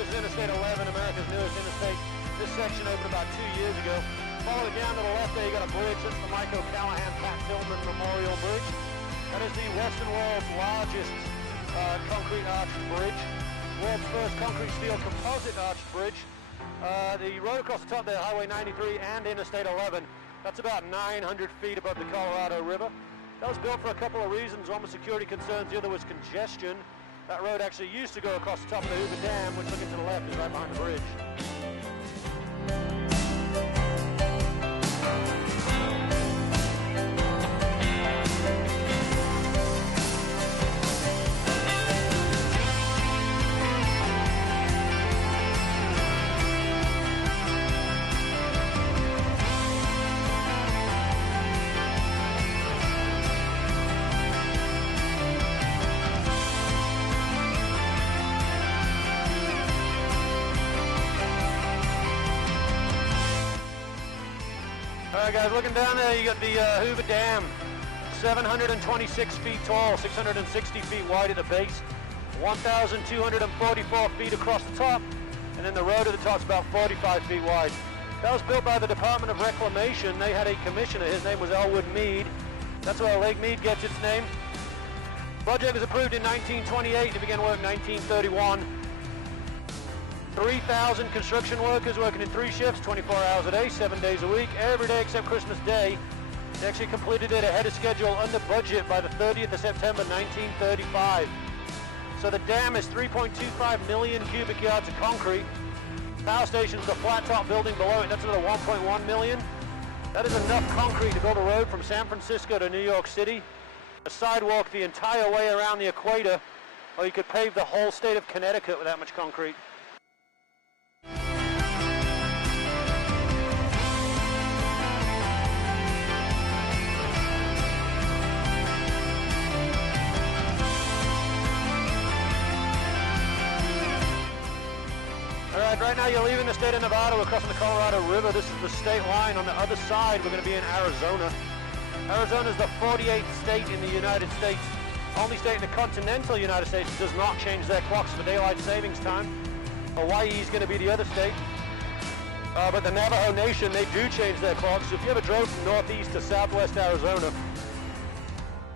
This is Interstate 11, America's newest interstate. This section opened about 2 years ago. Follow it down to the left there, you got a bridge. That's the Michael Callahan-Pat Tillman Memorial Bridge. That is the Western world's largest concrete arched bridge. World's first concrete steel composite arched bridge. The road across the top there, Highway 93 and Interstate 11. That's about 900 feet above the Colorado River. That was built for a couple of reasons. One was security concerns, the other was congestion. That road actually used to go across the top of the Hoover Dam, which looking to the left is right behind the bridge. All right, guys, looking down there, you got the Hoover Dam, 726 feet tall, 660 feet wide at the base, 1,244 feet across the top, and then the road at the top is about 45 feet wide. That was built by the Department of Reclamation. They had a commissioner. His name was Elwood Mead. That's where Lake Mead gets its name. The project was approved in 1928. It began work in 1931. 3,000 construction workers working in 3 shifts, 24 hours a day, 7 days a week, every day except Christmas Day. They actually completed it ahead of schedule, under budget, by the 30th of September 1935. So the dam is 3.25 million cubic yards of concrete. Power station's the flat top building below it, that's another 1.1 million. That is enough concrete to build a road from San Francisco to New York City, a sidewalk the entire way around the equator, or you could pave the whole state of Connecticut with that much concrete. Right now you're leaving the state of Nevada, we're crossing the Colorado River. This is the state line. On the other side, we're going to be in Arizona. Arizona is the 48th state in the United States. Only state in the continental United States does not change their clocks for daylight savings time. Hawaii is going to be the other state. But the Navajo Nation, they do change their clocks. So if you ever drove from northeast to southwest Arizona,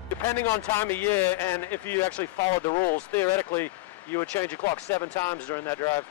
depending on time of year and if you actually followed the rules, theoretically, you would change your clock 7 times during that drive.